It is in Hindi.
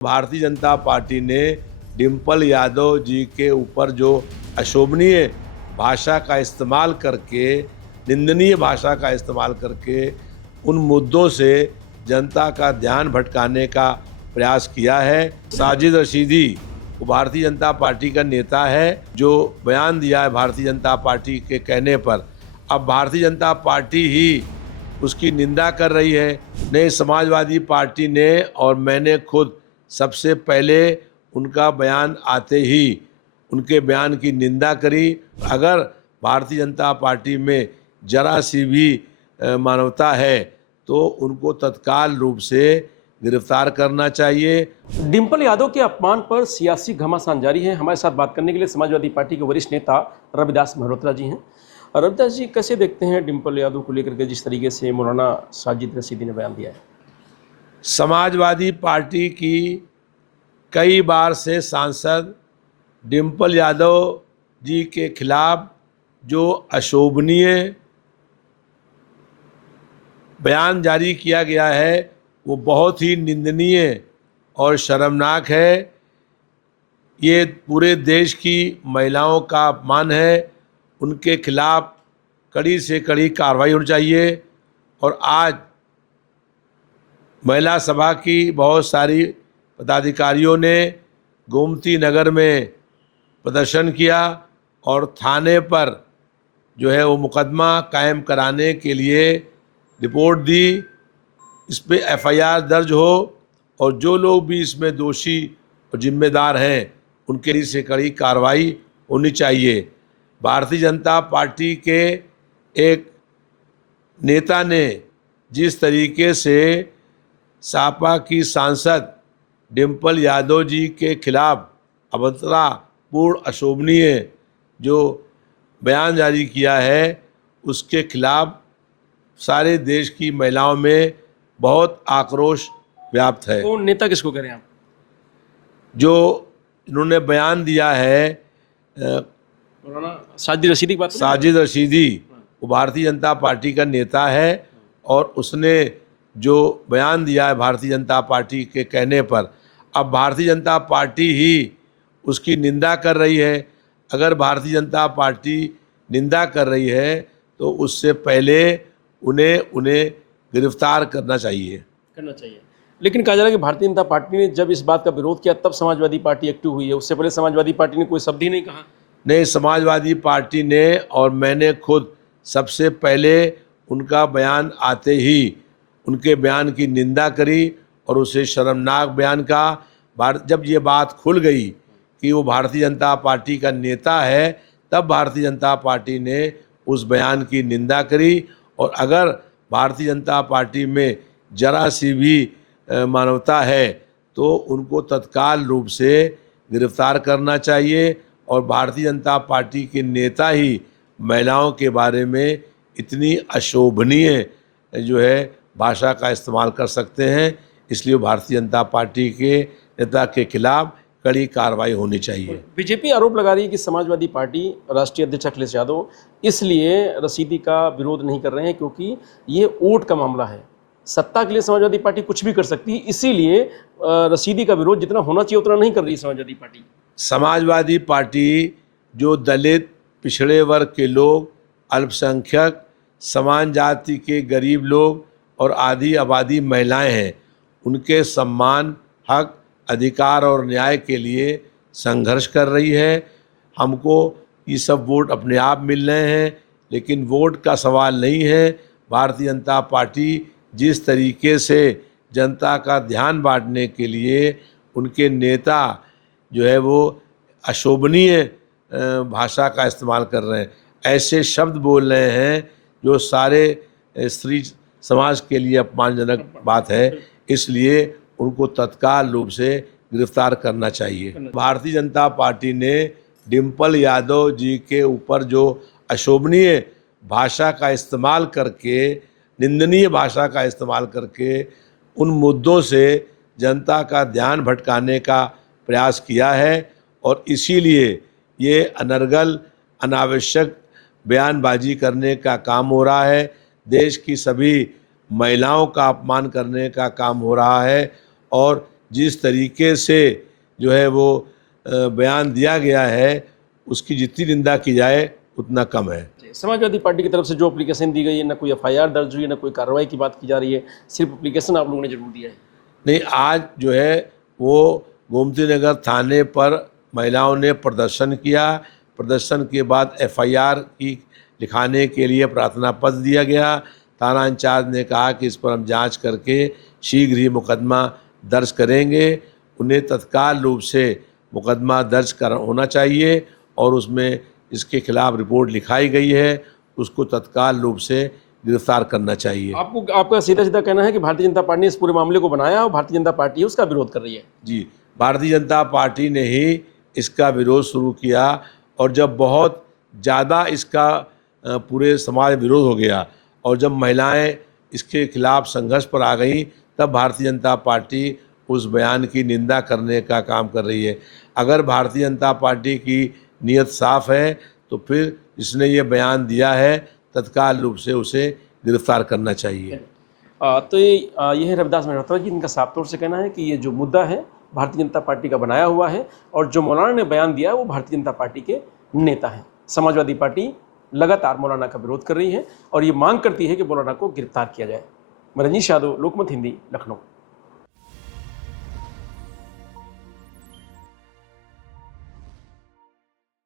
भारतीय जनता पार्टी ने डिम्पल यादव जी के ऊपर जो अशोभनीय भाषा का इस्तेमाल करके, निंदनीय भाषा का इस्तेमाल करके उन मुद्दों से जनता का ध्यान भटकाने का प्रयास किया है। साजिद रशीदी वो भारतीय जनता पार्टी का नेता है, जो बयान दिया है भारतीय जनता पार्टी के कहने पर। अब भारतीय जनता पार्टी ही उसकी निंदा कर रही है। नई समाजवादी पार्टी ने और मैंने खुद सबसे पहले उनका बयान आते ही उनके बयान की निंदा करी। अगर भारतीय जनता पार्टी में जरा सी भी मानवता है तो उनको तत्काल रूप से गिरफ्तार करना चाहिए। डिम्पल यादव के अपमान पर सियासी घमासान जारी है। हमारे साथ बात करने के लिए समाजवादी पार्टी के वरिष्ठ नेता रविदास मल्होत्रा जी हैं। रविदास जी, कैसे देखते हैं डिम्पल यादव को लेकर के जिस तरीके से मौलाना साजिद रशीदी ने बयान दिया है? समाजवादी पार्टी की कई बार से सांसद डिम्पल यादव जी के खिलाफ जो अशोभनीय बयान जारी किया गया है वो बहुत ही निंदनीय और शर्मनाक है। ये पूरे देश की महिलाओं का अपमान है। उनके खिलाफ कड़ी से कड़ी कार्रवाई होनी चाहिए। और आज महिला सभा की बहुत सारी पदाधिकारियों ने गोमती नगर में प्रदर्शन किया और थाने पर जो है वो मुकदमा कायम कराने के लिए रिपोर्ट दी। इस पे एफआईआर दर्ज हो और जो लोग भी इसमें दोषी और जिम्मेदार हैं उनके लिए से कड़ी कार्रवाई होनी चाहिए। भारतीय जनता पार्टी के एक नेता ने जिस तरीके से सापा की सांसद डिम्पल यादव जी के खिलाफ अभद्रतापूर्ण अशोभनीय जो बयान जारी किया है उसके खिलाफ सारे देश की महिलाओं में बहुत आक्रोश व्याप्त है। कौन नेता किसको कह रहे हैं आप? जो इन्होंने बयान दिया है मौलाना साजिद रशीदी की बात? साजिद रशीदी वो भारतीय जनता पार्टी का नेता है और उसने जो बयान दिया है भारतीय जनता पार्टी के कहने पर, अब भारतीय जनता पार्टी ही उसकी निंदा कर रही है। अगर भारतीय जनता पार्टी निंदा कर रही है तो उससे पहले उन्हें गिरफ्तार करना चाहिए। लेकिन कहा जा रहा है कि भारतीय जनता पार्टी ने जब इस बात का विरोध किया तब समाजवादी पार्टी एक्टिव हुई है। उससे पहले समाजवादी पार्टी ने कोई शब्द ही नहीं कहा। नहीं, समाजवादी पार्टी ने और मैंने खुद सबसे पहले उनका बयान आते ही उनके बयान की निंदा करी और उसे शर्मनाक बयान कहा। जब ये बात खुल गई कि वो भारतीय जनता पार्टी का नेता है तब भारतीय जनता पार्टी ने उस बयान की निंदा करी। और अगर भारतीय जनता पार्टी में जरा सी भी मानवता है तो उनको तत्काल रूप से गिरफ्तार करना चाहिए। और भारतीय जनता पार्टी के नेता ही महिलाओं के बारे में इतनी अशोभनीय जो है भाषा का इस्तेमाल कर सकते हैं, इसलिए भारतीय जनता पार्टी के नेता के खिलाफ कड़ी कार्रवाई होनी चाहिए। बीजेपी आरोप लगा रही है कि समाजवादी पार्टी राष्ट्रीय अध्यक्ष अखिलेश यादव इसलिए रशीदी का विरोध नहीं कर रहे हैं क्योंकि ये वोट का मामला है। सत्ता के लिए समाजवादी पार्टी कुछ भी कर सकती है, इसीलिए रशीदी का विरोध जितना होना चाहिए उतना नहीं कर रही समाजवादी पार्टी। समाजवादी पार्टी जो दलित, पिछड़े वर्ग के लोग, अल्पसंख्यक, समान जाति के गरीब लोग और आधी आबादी महिलाएं हैं, उनके सम्मान, हक, अधिकार और न्याय के लिए संघर्ष कर रही है। हमको ये सब वोट अपने आप मिल रहे हैं, लेकिन वोट का सवाल नहीं है। भारतीय जनता पार्टी जिस तरीके से जनता का ध्यान बांटने के लिए उनके नेता जो है वो अशोभनीय भाषा का इस्तेमाल कर रहे हैं, ऐसे शब्द बोल रहे हैं जो सारे स्त्री समाज के लिए अपमानजनक बात है, इसलिए उनको तत्काल रूप से गिरफ्तार करना चाहिए। भारतीय जनता पार्टी ने डिम्पल यादव जी के ऊपर जो अशोभनीय भाषा का इस्तेमाल करके, निंदनीय भाषा का इस्तेमाल करके उन मुद्दों से जनता का ध्यान भटकाने का प्रयास किया है और इसीलिए ये अनर्गल, अनावश्यक बयानबाजी करने का काम हो रहा है। देश की सभी महिलाओं का अपमान करने का काम हो रहा है और जिस तरीके से जो है वो बयान दिया गया है उसकी जितनी निंदा की जाए उतना कम है। समाजवादी पार्टी की तरफ से जो एप्लीकेशन दी गई है, ना कोई एफआईआर दर्ज हुई है, ना कोई कार्रवाई की बात की जा रही है, सिर्फ एप्लीकेशन आप लोगों ने जरूर दिया है। नहीं, आज जो है वो गोमती नगर थाने पर महिलाओं ने प्रदर्शन किया। प्रदर्शन के बाद एफआईआर की लिखाने के लिए प्रार्थना पत्र दिया गया। थाना इंचार्ज ने कहा कि इस पर हम जांच करके शीघ्र ही मुकदमा दर्ज करेंगे। उन्हें तत्काल रूप से मुकदमा दर्ज होना चाहिए और उसमें इसके खिलाफ रिपोर्ट लिखाई गई है, उसको तत्काल रूप से गिरफ्तार करना चाहिए। आपका सीधा सीधा कहना है कि भारतीय जनता पार्टी ने इस पूरे मामले को बनाया और भारतीय जनता पार्टी उसका विरोध कर रही है। जी, भारतीय जनता पार्टी ने ही इसका विरोध शुरू किया और जब बहुत ज़्यादा इसका पूरे समाज में विरोध हो गया और जब महिलाएं इसके खिलाफ संघर्ष पर आ गई, तब भारतीय जनता पार्टी उस बयान की निंदा करने का काम कर रही है। अगर भारतीय जनता पार्टी की नीयत साफ है तो फिर जिसने ये बयान दिया है तत्काल रूप से उसे गिरफ्तार करना चाहिए। तो ये है रविदास मेहता जी, इनका साफ तौर से कहना है कि ये जो मुद्दा है भारतीय जनता पार्टी का बनाया हुआ है और जो मौलाना ने बयान दिया वो भारतीय जनता पार्टी के नेता हैं। समाजवादी पार्टी लगातार मौलाना का विरोध कर रही है और ये मांग करती है कि मौलाना को गिरफ्तार किया जाए। मैं रजनीश यादव, लोकमत हिंदी, लखनऊ।